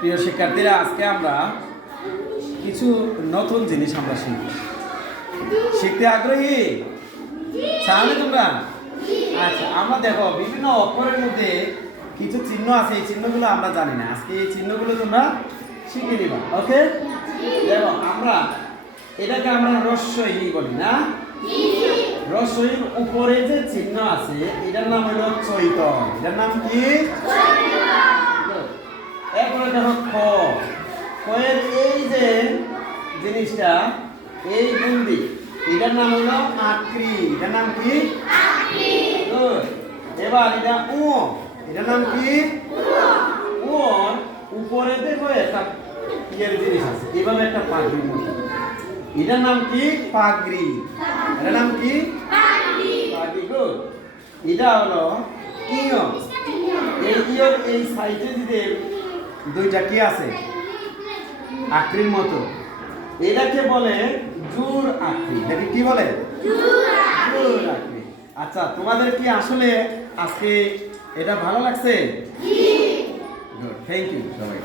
প্রিয় শিক্ষার্থীরা, আজকে আমরা কিছু নতুন জিনিস আমরা শিখব। শিখতে আগ্রহী? চাও তোমরা? আচ্ছা, আমরা দেখো বিভিন্ন অক্ষরের মধ্যে কিছু চিহ্ন আছে, এই চিহ্নগুলো আমরা জানি না। আজকে এই চিহ্নগুলো তোমরা শিখে নিবা। ওকে, দেখো এটাকে আমরা রস্বই বলি না? রস্বইর উপরে যে চিহ্ন আছে এটার নাম হলো চৈতন। এটার নাম কি? এরপরে দেখো এর এই যে জিনিসটা, এই বিন্দু, এটার নাম হলো আক্রি। এটার নাম কি? এবার এটা এটার নাম কি? উপরে দেখো একটা ইয়ের জিনিস আছে, এভাবে একটা পাগড়ির মতো। এটার নাম কি? পাগড়ি। এটার নাম কি? পাগড়ি। গুড। এটা হলো ইয়। এই ইয়র এই সাইডে দিতে দুইটা কি আছে আকৃতির মতো, এটাকে বলে জোর আকৃতি। এটাকে কি বলে? জোর আকৃতি। আচ্ছা, তোমাদের কি আসলে আজকে এটা ভালো লাগছে? গুড, থ্যাংক ইউ সবাই।